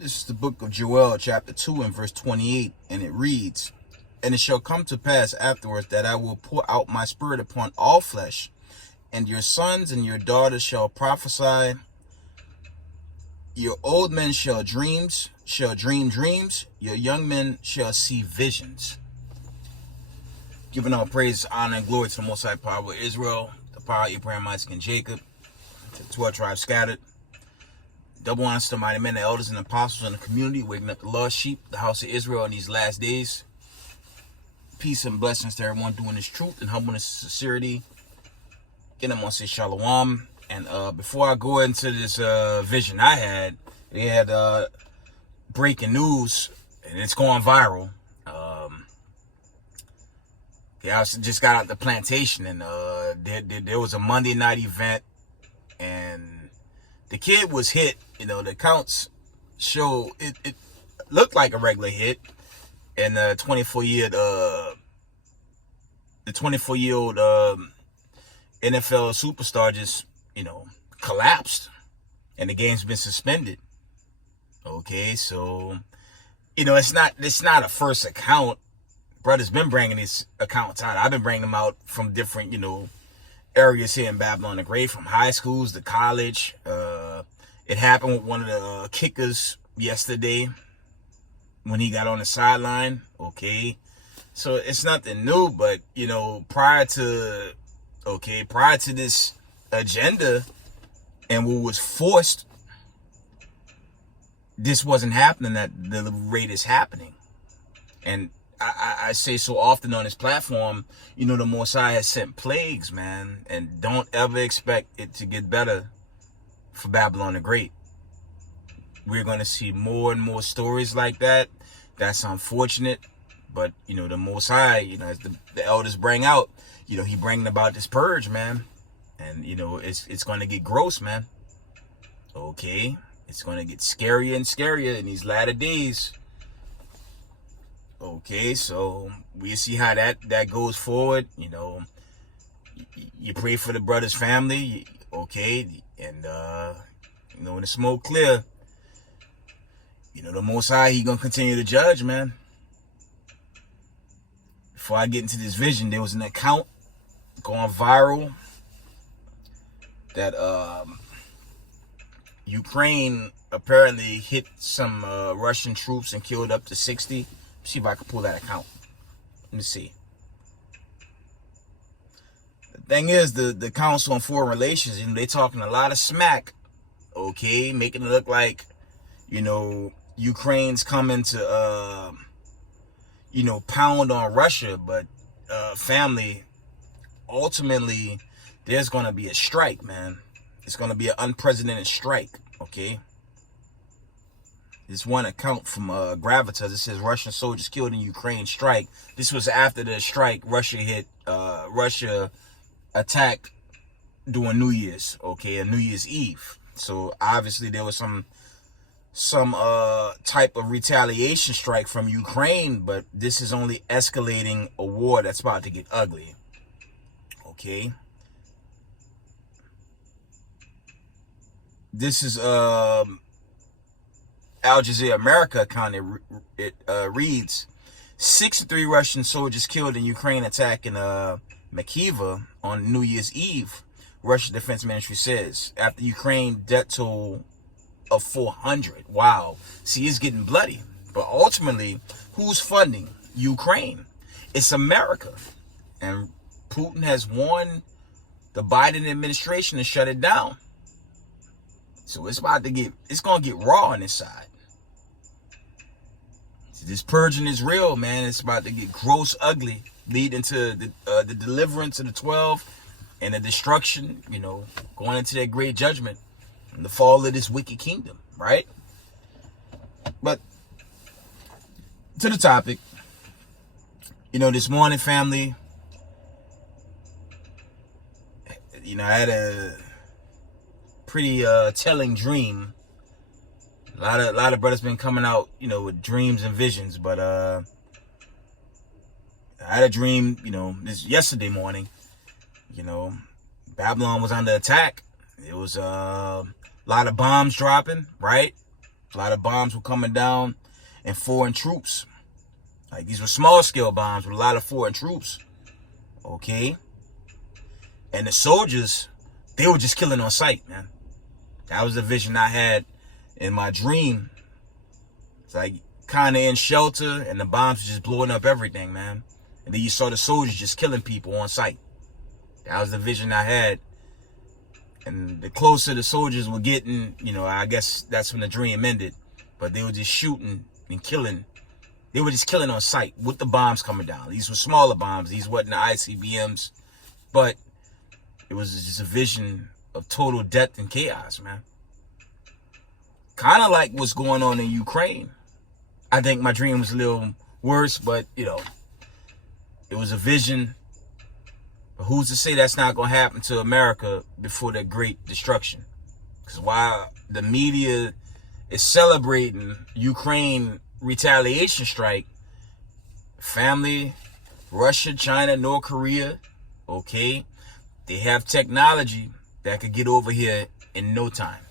This is the book of Joel, chapter 2 and verse 28, and it reads, "And it shall come to pass afterwards that I will pour out my spirit upon all flesh, and your sons and your daughters shall prophesy, your old men shall dream dreams, your young men shall see visions." Giving all praise, honor, and glory to the Most High Power of Israel, the power of Abraham, Isaac, and Jacob, to the 12 tribes scattered. Double honor to the mighty men, the elders, and apostles in the community, waking up the lost sheep, the house of Israel in these last days. Peace and blessings to everyone doing this truth and humbleness and sincerity. Again, I'm going to say shalom. And before I go into this vision I had, they had breaking news, and it's going viral. I just got out the plantation, and there was a Monday night event, and the kid was hit. The accounts show it looked like a regular hit, and the 24-year-old NFL superstar just collapsed, and the game's been suspended. Okay, so it's not a first account. Brother's been bringing these accounts out. I've been bringing them out from different areas here in Babylon the Great, from high schools to college. It happened with one of the kickers yesterday when he got on the sideline. Okay, so it's nothing new, but prior to this agenda and what was forced, this wasn't happening at the rate it's happening. And I say so often on this platform, the Most High has sent plagues, man, and don't ever expect it to get better for Babylon the Great. We're going to see more and more stories like that. That's unfortunate, but the Most High, as the elders bring out, he bringing about this purge, man, and it's going to get gross, man. Okay, it's going to get scarier and scarier in these latter days. Okay, so we see how that goes forward. You pray for the brother's family, okay, and when the smoke clear, the Most High, he gonna continue to judge, man. Before I get into this vision, there was an account going viral that Ukraine apparently hit some Russian troops and killed up to 60. See if I can pull that account. Let me see. The thing is, the Council on Foreign Relations, they talking a lot of smack, okay, making it look like, Ukraine's coming to, pound on Russia, but family, ultimately, there's going to be a strike, man. It's going to be an unprecedented strike, okay? This one account from Gravitas, it says Russian soldiers killed in Ukraine strike. This was after the strike. Russia attacked during New Year's, okay, a New Year's Eve. So obviously there was some type of retaliation strike from Ukraine, but this is only escalating a war that's about to get ugly. Okay. This is Al Jazeera America account. It reads, 63 Russian soldiers killed in Ukraine attack in Makiva on New Year's Eve, Russian Defense Ministry says, after Ukraine death toll of 400. Wow. See, it's getting bloody. But ultimately, who's funding Ukraine? It's America. And Putin has warned the Biden administration to shut it down. So it's going to get raw on this side. This purging is real, man. It's about to get gross, ugly, leading to the deliverance of the 12 and the destruction, going into that great judgment and the fall of this wicked kingdom, right? But to the topic, this morning, family, I had a pretty telling dream. A lot of brothers been coming out, with dreams and visions, but I had a dream, this yesterday morning. Babylon was under attack. It was a lot of bombs dropping, right? A lot of bombs were coming down and foreign troops. Like, these were small scale bombs with a lot of foreign troops. Okay? And the soldiers, they were just killing on sight, man. That was the vision I had in my dream. It's like kind of in shelter and the bombs were just blowing up everything, man. And then you saw the soldiers just killing people on sight. That was the vision I had. And the closer the soldiers were getting, you know, I guess that's when the dream ended. But they were just shooting and killing. They were just killing on sight with the bombs coming down. These were smaller bombs. These wasn't the ICBMs. But it was just a vision of total death and chaos, man. Kind of like what's going on in Ukraine. I think my dream was a little worse, but, you know, it was a vision. But who's to say that's not going to happen to America before the great destruction? Because while the media is celebrating Ukraine retaliation strike, family, Russia, China, North Korea, okay, they have technology that could get over here in no time.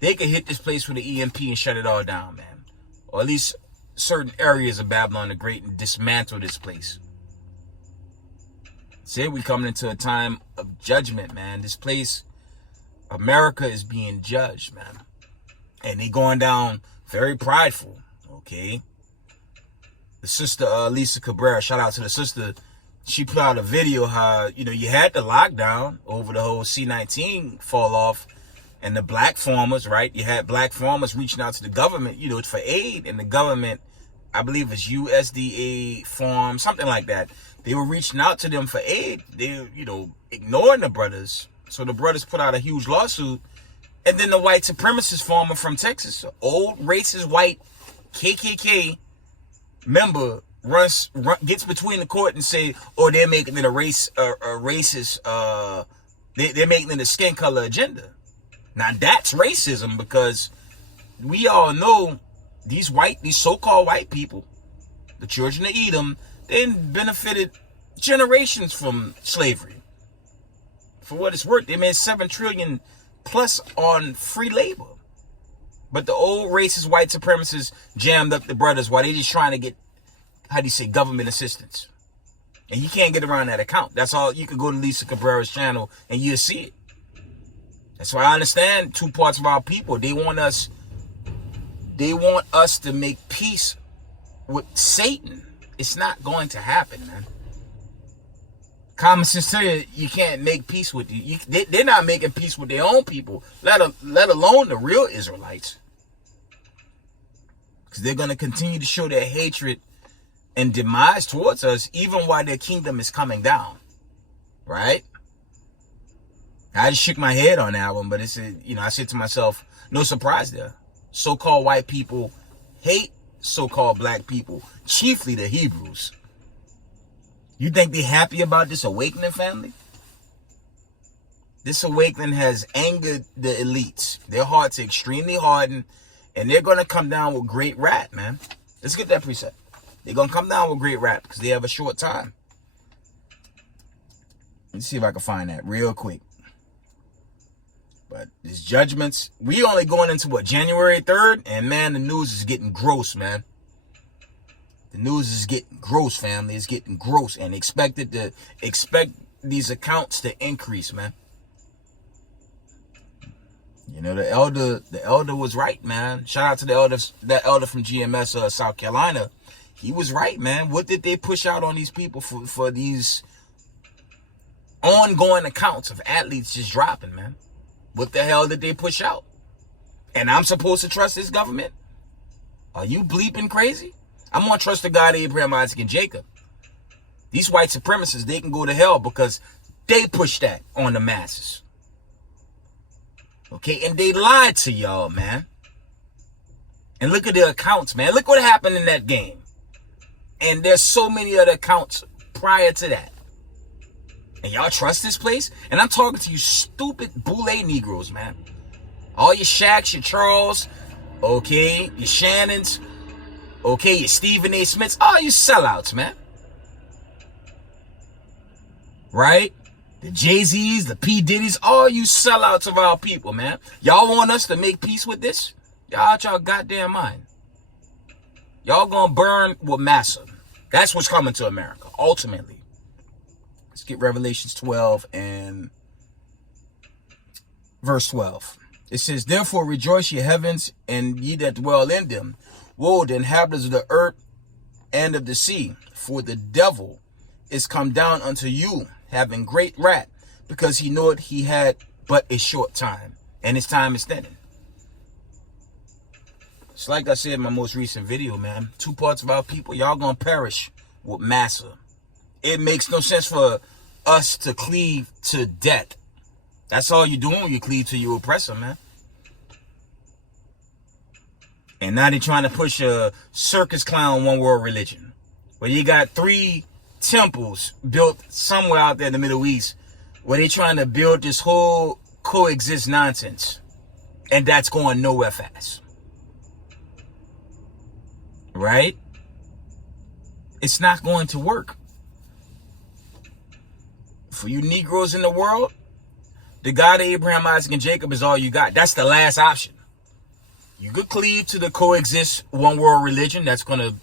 They could hit this place with an EMP and shut it all down, man. Or at least certain areas of Babylon the Great and dismantle this place. Say we coming into a time of judgment, man. This place, America, is being judged, man. And they going down very prideful, okay? The sister, Lisa Cabrera, shout out to the sister. She put out a video how, you know, you had the lockdown over the whole C-19 fall off and the black farmers, right? You had black farmers reaching out to the government, you know, for aid. And the government, I believe it's USDA farm, something like that. They were reaching out to them for aid. They, you know, ignoring the brothers. So the brothers put out a huge lawsuit. And then the white supremacist farmer from Texas, old racist white KKK member, gets between the court and say, oh, they're making it a racist, they're making it a skin color agenda. Now that's racism, because we all know these so-called white people, the children of Edom, they benefited generations from slavery. For what it's worth, they made $7 trillion plus on free labor. But the old racist white supremacists jammed up the brothers while they just trying to get, how do you say, government assistance. And you can't get around that account. That's all. You can go to Lisa Cabrera's channel and you'll see it. That's why I understand two parts of our people. They want us to make peace with Satan. It's not going to happen, man. Common sense tell you can't make peace with you. They're not making peace with their own people, let alone the real Israelites. Because they're going to continue to show their hatred and demise towards us, even while their kingdom is coming down. Right? I just shook my head on that one, but it's, you know, I said to myself, no surprise there. So-called white people hate so-called black people, chiefly the Hebrews. You think they're happy about this awakening, family? This awakening has angered the elites. Their hearts are extremely hardened, and they're going to come down with great wrath, man. Let's get that precept. They're going to come down with great wrath because they have a short time. Let's see if I can find that real quick. But these judgments, we only going into what, January 3rd? And man, the news is getting gross, man. The news is getting gross, family. It's getting gross, and expect these accounts to increase, man. You know, the elder was right, man. Shout out to that elder from GMS, South Carolina. He was right, man. What did they push out on these people for these ongoing accounts of athletes just dropping, man? What the hell did they push out? And I'm supposed to trust this government? Are you bleeping crazy? I'm going to trust the God of Abraham, Isaac, and Jacob. These white supremacists, they can go to hell because they push that on the masses. Okay, and they lied to y'all, man. And look at the accounts, man. Look what happened in that game. And there's so many other accounts prior to that. And y'all trust this place? And I'm talking to you stupid Boule Negroes, man. All your Shaqs, your Charles, okay, your Shannons, okay, your Stephen A. Smiths, all you sellouts, man. Right? The Jay-Z's, the P. Diddy's, all you sellouts of our people, man. Y'all want us to make peace with this? Y'all out y'all goddamn mind. Y'all gonna burn with massa. That's what's coming to America, ultimately. Let's get Revelations 12 and verse 12. It says, therefore rejoice, ye heavens, and ye that dwell in them. Woe, the inhabitants of the earth and of the sea, for the devil is come down unto you, having great wrath, because he knoweth he had but a short time, and his time is thinning. It's like I said in my most recent video, man. 2 parts of our people, y'all gonna perish with massa. It makes no sense for us to cleave to death. That's all you're doing when you cleave to your oppressor, man. And now they're trying to push a circus clown one world religion, where you got 3 temples built somewhere out there in the Middle East, where they're trying to build this whole coexist nonsense. And that's going nowhere fast. Right? It's not going to work. For you Negroes in the world, the God of Abraham, Isaac, and Jacob is all you got. That's the last option. You could cleave to the coexist one world religion that's gonna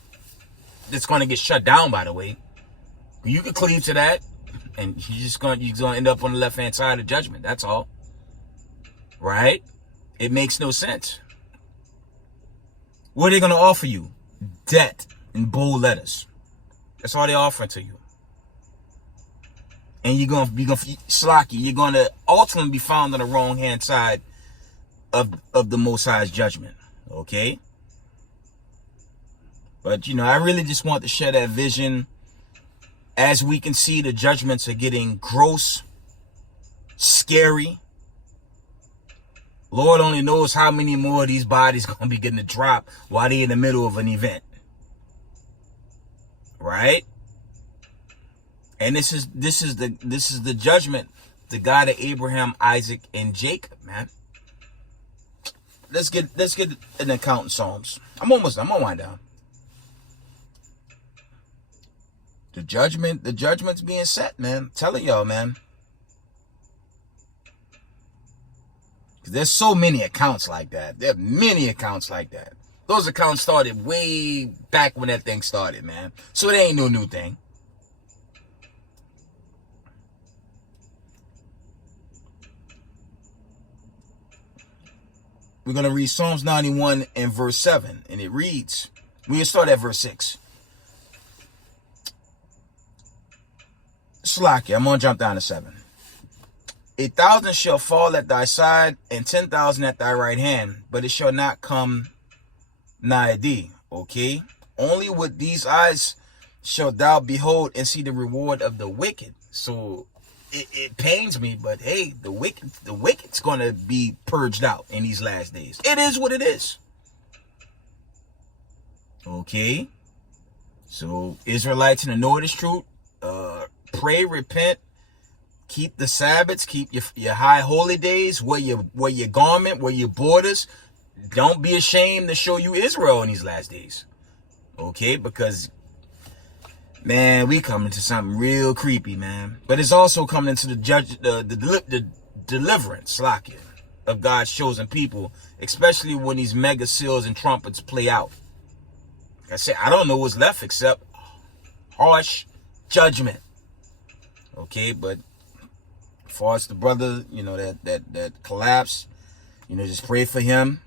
get shut down, by the way. You could cleave to that, and you're gonna end up on the left hand side of judgment. That's all. Right? It makes no sense. What are they gonna offer you? Debt in bold letters. That's all they're offering to you. And you're gonna slacky. You're gonna ultimately be found on the wrong hand side of the Most High's judgment. Okay? But I really just want to share that vision. As we can see, the judgments are getting gross, scary. Lord only knows how many more of these bodies gonna be getting to drop while they're in the middle of an event. Right? And this is the judgment, the God of Abraham, Isaac, and Jacob, man. Let's get an account in Psalms. I'm gonna wind down. The judgment's being set, man. I'm telling y'all, man. There's so many accounts like that. There are many accounts like that. Those accounts started way back when that thing started, man. So it ain't no new thing. We're going to read Psalms 91 and verse 7. And it reads, we can start at verse 6. Slacky, I'm going to jump down to 7. 1,000 shall fall at thy side, and 10,000 at thy right hand, but it shall not come nigh thee. Okay? Only with these eyes shalt thou behold and see the reward of the wicked. So it pains me, but hey, the wicked's gonna be purged out in these last days. It is what it is. Okay? So Israelites in the know this truth, pray, repent, keep the Sabbaths, keep your high holy days, wear your garment, wear your borders. Don't be ashamed to show you Israel in these last days. Okay? Because, man, we coming to something real creepy, man. But it's also coming into the deliverance, like it, of God's chosen people, especially when these mega seals and trumpets play out. Like I said, I don't know what's left except harsh judgment. Okay, but as far as the brother, that collapsed, just pray for him,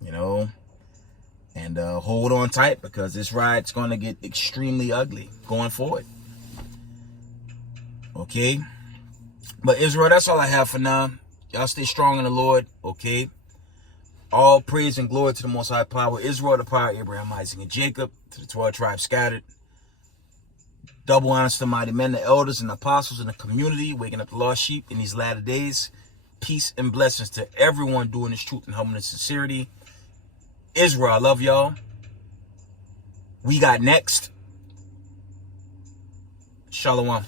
and hold on tight, because this ride's going to get extremely ugly going forward. Okay? But Israel, that's all I have for now. Y'all stay strong in the Lord, okay? All praise and glory to the Most High Power. Israel, the power of Abraham, Isaac, and Jacob, to the 12 tribes scattered. Double honors to the mighty men, the elders, and the apostles in the community, waking up the lost sheep in these latter days. Peace and blessings to everyone doing this truth and humbleness and sincerity. Israel, I love y'all. We got next. Shalom.